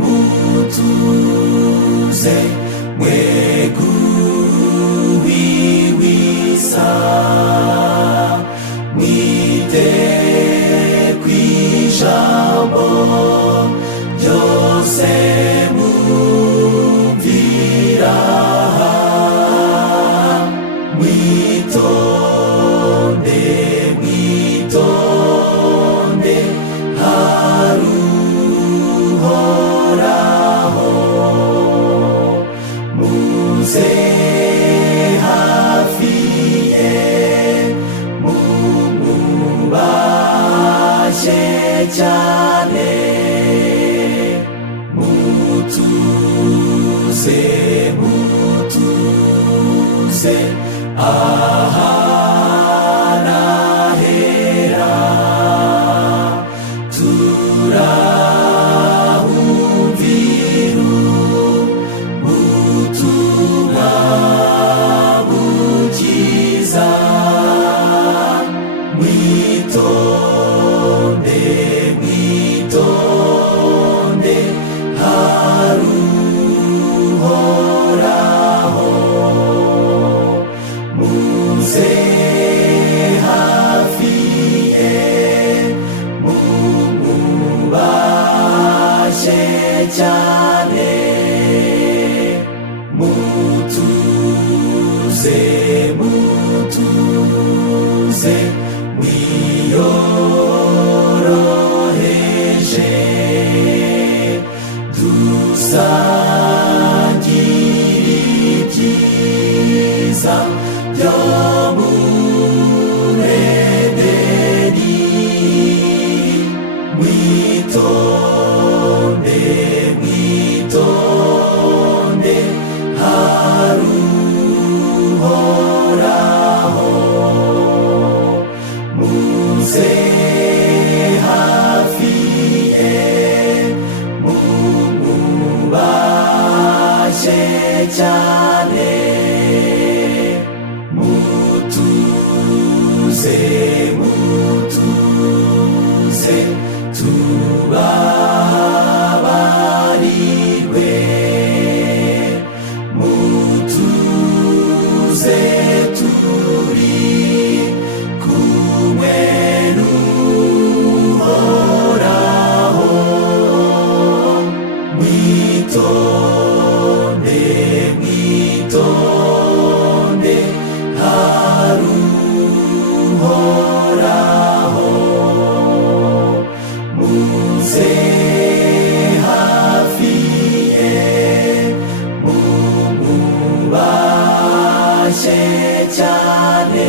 mutuze mweguwiwisa mwite kw'ijambo ryose mwumvira mwitonde haruhoraho muze hafi ye mumwubashe cyane mutuze aharahera turahumviru butumwa bukiza mwitonde haruhoraho muze hafi ye mumwubashe cyane mutuze mwiyoroheje dusangire ibyiza byo mu Edeni mwitonde haruhoraho muze hafi ye mumwubashe cyane mutuze tubabarirwe mutuze turi kumwe n'uhoraho mwitonde haruhoraho muze hafi ye mumwubashe cyane